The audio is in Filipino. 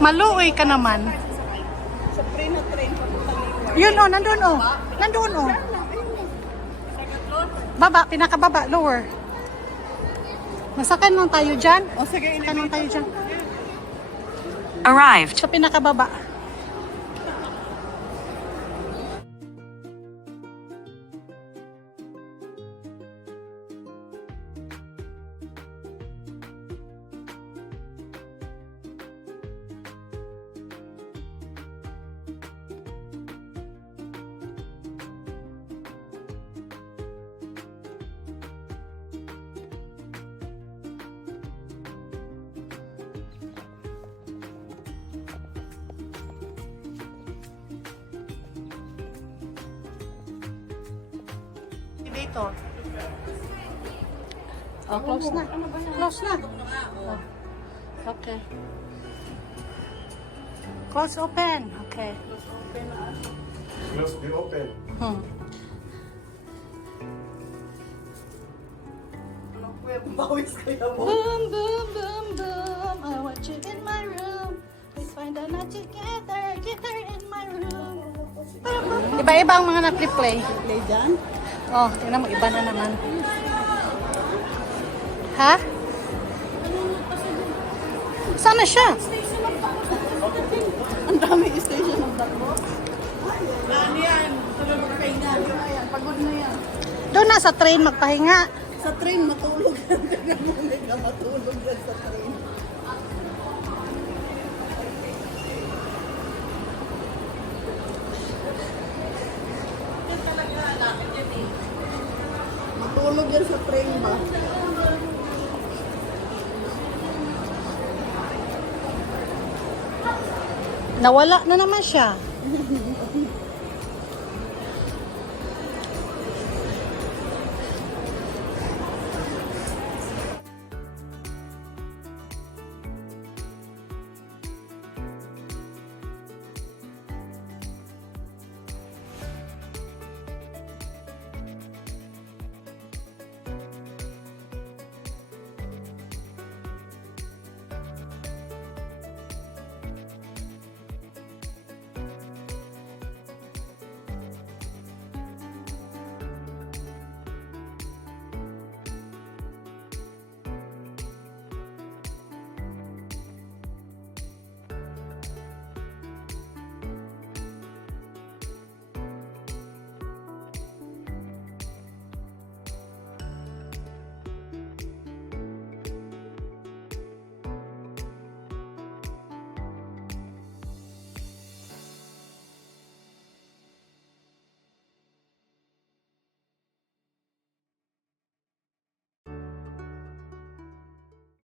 Maluoy ka naman. Sa train na train. Yun oh, nandun oh. Nandun oh. Baba, pinakababa, lower. Masakan lang tayo dyan. O sige, Masakan lang tayo dyan. Arrived. Sa pinakababa. Dito. Oh, close na. Close na. Oh. Okay. Close open. Okay. Close the open. Bawis kaya mo. Boom, boom, boom, boom. I want you in my room. Let's find a night together. Get her in my room. Iba-iba ang mga na-play. Play dyan. Oh, tingnan mo, iba na naman. Ha? Saan na siya? Ang dami station ng takbo. Yan yan. Tulog ka kayo na. Yan, pagod na yan. Doon na sa train magpahinga. Sa train matulog yan. Tignan mo na matulog yan sa train. Matulog yan sa train ba? Nawala na naman siya.